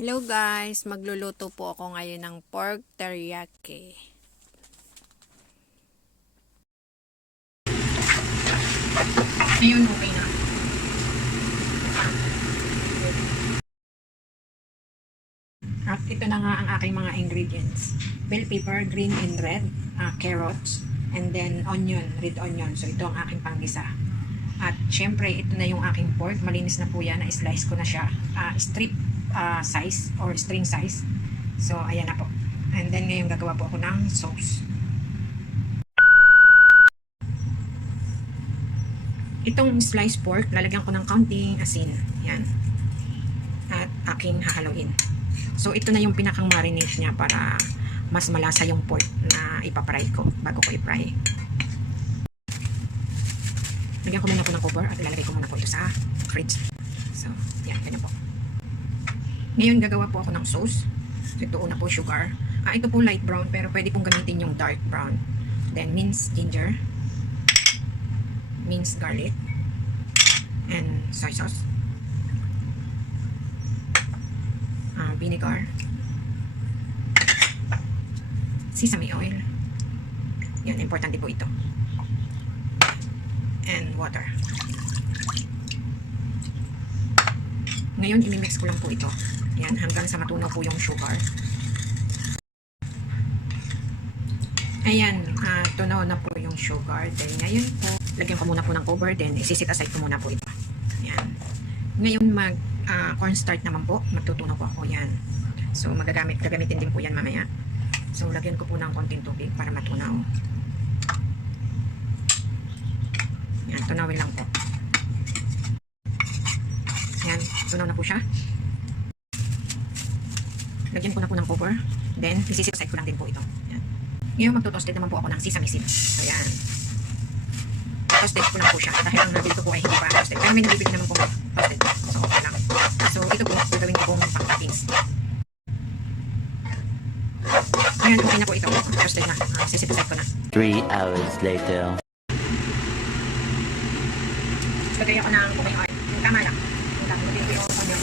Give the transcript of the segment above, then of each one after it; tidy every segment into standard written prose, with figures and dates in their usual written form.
Hello guys, magluluto po ako ngayon ng pork teriyaki. Ngayon okay na. At ito na nga ang aking mga ingredients. Bell pepper, green and red, carrots, and then onion, red onion. So ito ang aking panggisa. At syempre ito na yung aking pork. Malinis na po yan. Na-slice ko na siya. Strip size or string size. So ayan na po. And then ngayon gagawa po ako ng sauce. Itong sliced pork, lalagyan ko ng kaunting asin. Yan. At aking hahaluin. So ito na yung pinakang marinate niya para mas malasa yung pork na ipapry ko bago ko i-fry. Lagyan ko muna po ng cover at ilalagay ko muna po ito sa fridge. So, yan, ganyan po. Ngayon gagawa po ako ng sauce. So, ito una po sugar. Ito po light brown pero pwede pong gamitin yung dark brown. Then minced ginger, minced garlic, and soy sauce. Vinegar, sesame oil, yan, importante po ito, and water. Ngayon imimix ko lang po ito, yan, hanggang sa matunaw po yung sugar. Ayan, tunaw na po yung sugar. Then ngayon po, lagyan ko muna po ng cover, then isisit aside ko muna po ito. Yan. Ngayon cornstarch naman po, magtutunaw po ako yan. So gagamitin din po yan mamaya. So lagyan ko po ng konting tubig para matunaw. Yan, tunawin lang po. Yan, tunaw na po siya. Lagyan ko na po ng cover, then isisit aside ko lang din po ito. Yan. Ngayon magto-toasted naman po ako ng sesame seeds. So yan. Toasted ko lang po siya dahil ang nabili ko po ay hindi pa toasted. Pero may nabibili naman po toasted. So okay lang. So ito po, gagawin ko pong pang-toppings. Ayan, okay na po ito. Toasted na. Sisip-sip ko na. 3 hours later. Lagay ako ng kumay oil. Yung tama lang. Yung tama. Lagay ko yung onion.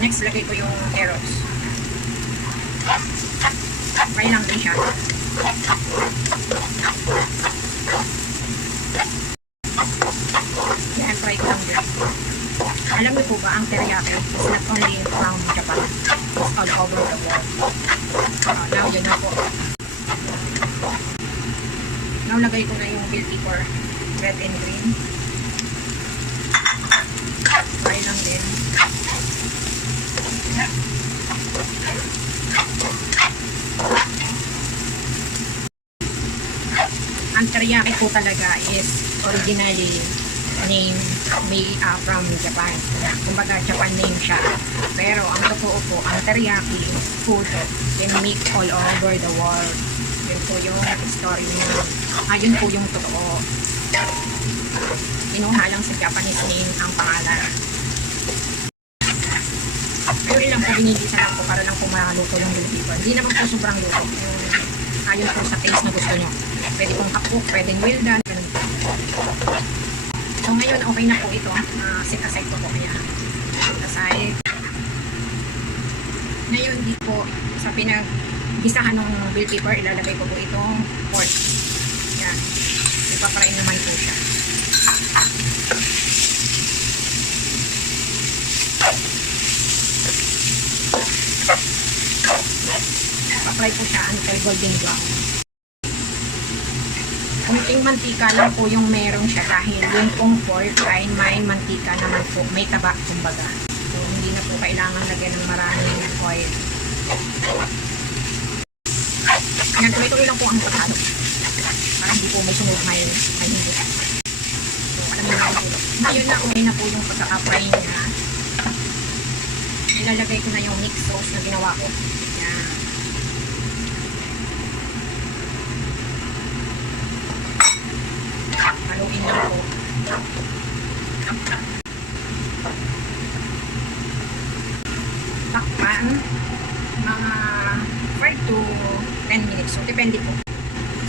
Next, lagay ko yung carrots. Fry lang din siya. Yan, fry ko lang din. Alam niyo po ba, ang teriyaki is not only from Japan, it's all over the world. Now, yun na po. Now, lagay ko na yung bell pepper, red and green. Fry lang din. Ang teriyaki po talaga is originally name made from Japan. Kumbaga, Japan name siya. Pero ang totoo po, ang teriyaki food can make all over the world. Yun po yung story niya. Yun po yung totoo. Kinuha lang sa Japanese name ang pangalan. Pero ilang po, binigisa lang po para lang po makaluto yung bell pepper. Hindi naman po sobrang luto. Ayon po sa taste na gusto nyo. Pwede pong hapok, pwede well done. Ganun po. So ngayon, okay na po ito. Set aside ko po kaya. Set aside. Ngayon, di po sa pinag-gisahan ng bell pepper, ilalagay ko po itong pork. Yan. Ipaparain naman po siya. Ipapray po siya until golden brown. Kunting mantika lang po yung meron siya dahil yung pong pork ay may mantika naman po, may taba kumbaga. So hindi na po kailangan lagyan ng maraming oil. Yan, tuloy-tuloy lang po ang paghalo. Para hindi po may sunod, may hindi. So alam niyo na po. Ngayon na okay na po yung pagkaka-fry niya. Ilalagay ko na yung mixed sauce na ginawa ko. Yan. Haluin lang po. Takpan. Mga 5 to 10 minutes. So, depende po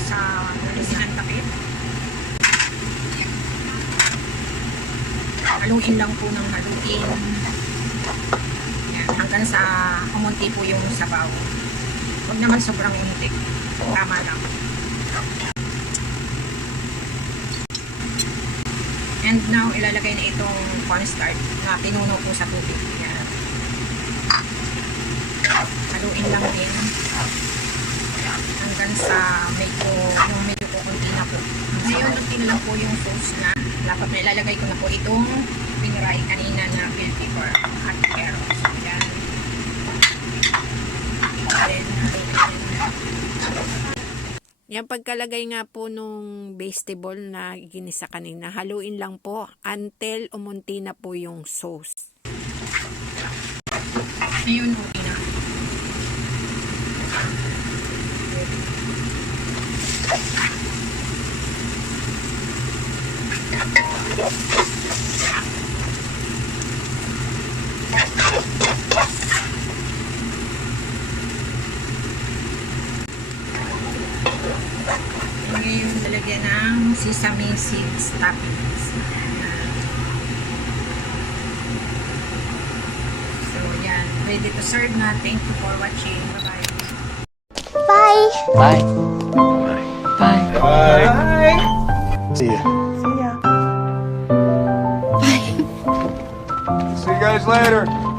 sa lulusin ng takip. Haluin lang po ng haluin. Yan, hanggang sa umunti po yung sabaw. Huwag naman sobrang unti. Tama lang. And now, ilalagay na itong cornstarch na tinunaw po sa tubig. Yan. Haluin lang din hanggang sa medyo kukunti na po. Ngayon, unti na lang po yung sauce na dapat na ilalagay ko na po itong piniray kanina na bell pepper at carrots. Yan. Then, Yung pagkalagay nga po nung vegetable na ginisa kanina, haluin lang po until umunti na po yung sauce. ngayon, okay na. Ngayon, lalagyan ng sesame seeds toppings. So, yan. Ready to serve na. Thank you for watching. Bye-bye. Bye. Bye. Bye. See ya. See ya. See you guys later.